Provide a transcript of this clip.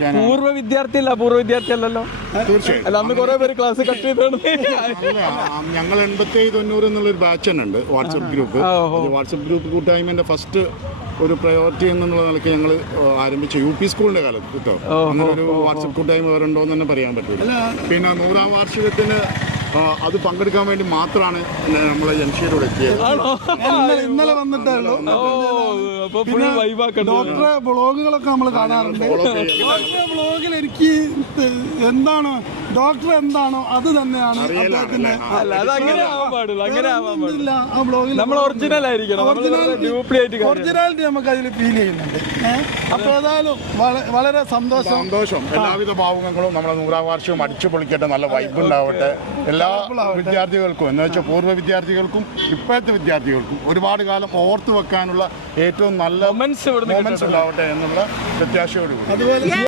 പൂർവ്വ വിദ്യാർത്ഥി അല്ലല്ലോ. തീർച്ചയായും അല്ല, അന്ന് കുറെ പേര് ക്ലാസ് കട്ട് ചെയ്താണ്. ഞങ്ങൾ 87-90 എന്നുള്ളൊരു ബാച്ച് തന്നെ ഉണ്ട്, വാട്സപ്പ് ഗ്രൂപ്പ്. വാട്സപ്പ് ഗ്രൂപ്പ് കൂട്ടായ്മന്റെ ഫസ്റ്റ് ഒരു പ്രയോറിറ്റി എന്നുള്ള നിലയ്ക്ക് ഞങ്ങൾ ആരംഭിച്ച UP സ്കൂളിന്റെ കാലത്ത് കേട്ടോ. അങ്ങനെ ഒരു വാട്സപ്പ് കൂട്ടായ്മ വേറുണ്ടോ എന്ന് തന്നെ പറയാൻ പറ്റില്ല. പിന്നെ 100ാം വാർഷികത്തിന് അത് പങ്കെടുക്കാൻ വേണ്ടി മാത്രമാണ് നമ്മളെ ജംഷീദോട് എത്തിയത്. ഇന്നലെ വന്നിട്ടുള്ളൂ. ഡോക്ടറെ ബ്ലോഗുകളൊക്കെ നമ്മൾ കാണാറുണ്ട്. ഡോക്ടറെ ബ്ലോഗിൽ എനിക്ക് എന്താണ് ഡോക്ടർ എന്താണോ അത് തന്നെയാണ് അദ്ദേഹത്തിന്റെ. ഒറിജിനാലിറ്റി നമുക്ക് അതിൽ ഫീൽ ചെയ്യുന്നുണ്ട്. അപ്പൊ ഏതായാലും വളരെ സന്തോഷം. എല്ലാവിധ ഭാവുകങ്ങളും നമ്മളെ 100ാം വാർഷികം അടിച്ചു പൊളിക്കട്ടെ, നല്ല വൈബ് ഉണ്ടാവട്ടെ എല്ലാ വിദ്യാർത്ഥികൾക്കും, എന്ന് വെച്ചാൽ പൂർവ്വ വിദ്യാർത്ഥികൾക്കും ഇപ്പോഴത്തെ വിദ്യാർത്ഥികൾക്കും ഒരുപാട് കാലം ഓർത്തു വെക്കാനുള്ള ഏറ്റവും നല്ല മൊമെന്റ്സ് ഉണ്ടാവട്ടെ എന്നുള്ള പ്രത്യാശയോടുകൂടി.